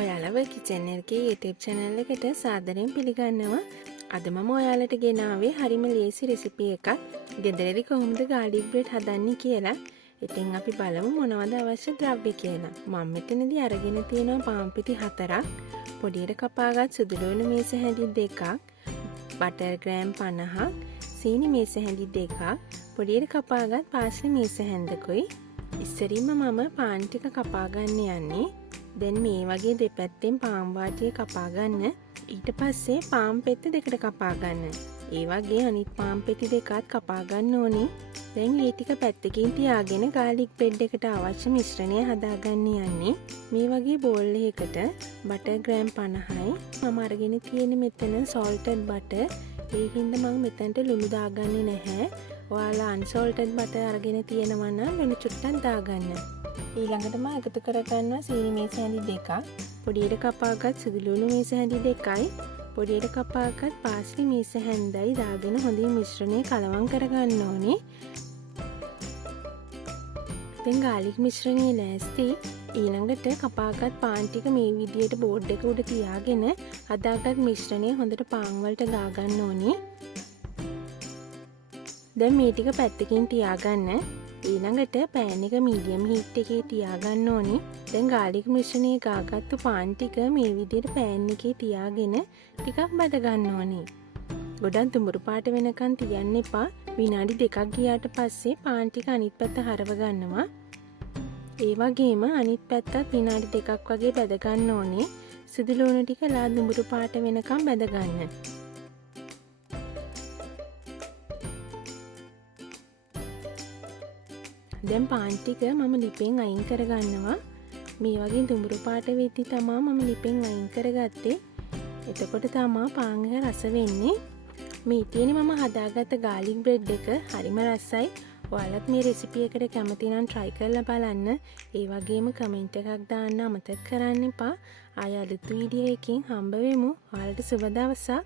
ඔයාලව kitchen එකේ YouTube channel එකට සාදරයෙන් පිළිගන්නවා. අද මම ඔයාලට ගෙනාවේ හරිම ලේසි රෙසිපි එකක්. ගෙදරදී කොහොමද garlic bread හදන්නේ කියලා. ඉතින් අපි බලමු මොනවද අවශ්‍ය ද්‍රව්‍ය කියලා. මම මෙතනදී අරගෙන තියෙනවා පාන් පිටි 4ක්, පොඩියට කපාගත් සුදු ලුණු මේස හැඳි 2ක්, බටර් ග්‍රෑම් 50ක්, සීනි මේස හැඳි 2ක්, පොඩියට කපාගත් පාසලි මේස හැන්දකුයි. ඉස්සරින්ම මම පාන් ටික කපා ගන්න යන්නේ. දැන් මේ වගේ දෙපැත්තෙන් පාන් වාටිය කපා ගන්න. ඊට පස්සේ පාන් පෙත්ත දෙකට කපා ගන්න. ඒ වගේ අනිත් පාන් පෙති දෙකත් කපා ගන්න ඕනේ. දැන් මේ ටික පැත්තකින් තියාගෙන garlic bread එකට අවශ්‍ය මිශ්‍රණය හදාගන්න යන්නේ. මේ වගේ බෝල් එකකට බටර් ග්‍රෑම් 50යි මම අරගෙන තියෙන්නේ මෙතන salted butter. ඒකින්ද මම මෙතනට ලුණු දාගන්නේ නැහැ. ඔයාලා unsalted butter අරගෙන තියෙනවා නම් ලුණු චුට්ටක් දාගන්න. ඊළඟට මම එකතු කරගන්නවා සීනි මේස හැඳි 2ක්, පොඩියට කපාගත් සුදු ලුණු මේස හැඳි 2යි, පොඩියට කපාගත් පාසලි මේස හැන්දයි දාගෙන හොඳින් මිශ්‍රණය කලවම් කරගන්න ඕනේ. දැන් garlic මිශ්‍රණය ලෑස්ති. ඊළඟට කපාගත් පාන් ටික මේ විදියට බෝඩ් එක උඩ තියාගෙන හදාගත් මිශ්‍රණය හොඳට පාන් වලට දාගන්න ඕනේ. දැන් මේ ටික පැත්තකින් තියාගන්න. ඊළඟට පෑන් එක මීඩියම් හීට් එකේ තියාගන්න ඕනේ. දැන් garlic මිශ්‍රණය ගාගත්තු පාන් ටික මේ විදියට පෑන් එකේ තියාගෙන ටිකක් බද ගන්න ඕනේ. ගොඩක් දුඹුරු පාට වෙනකන් තියන්න එපා. විනාඩි 2ක් ගියාට පස්සේ පාන් ටික අනිත් පැත්ත හරව ගන්නවා. ඒ වගේම අනිත් පැත්තත් විනාඩි 2ක් වගේ බද ගන්න ඕනේ. සුදු ලුණු ටික ලා දුඹුරු පාට වෙනකන් බද ගන්න. දැන් පාන් ටික මම ලිපෙන් අයින් කරගන්නවා. මේ වගේ දුඹුරු පාට වෙද්දි තමයි මම ලිපෙන් අයින් කරගත්තේ. එතකොට තමයි පාන් එක රස වෙන්නේ. මේ තියෙන්නේ මම හදාගත්ත garlic bread එක හරිම රසයි. ඔයාලත් මේ රෙසිපි එකට කැමති නම් try කරලා බලන්න. ඒ වගේම කමෙන්ට් එකක් දාන්න අමතක කරන්න එපා. ආයෙ අලුත් වීඩියෝ එකකින් හම්බ වෙමු. ඔයාලට සුබ දවසක්.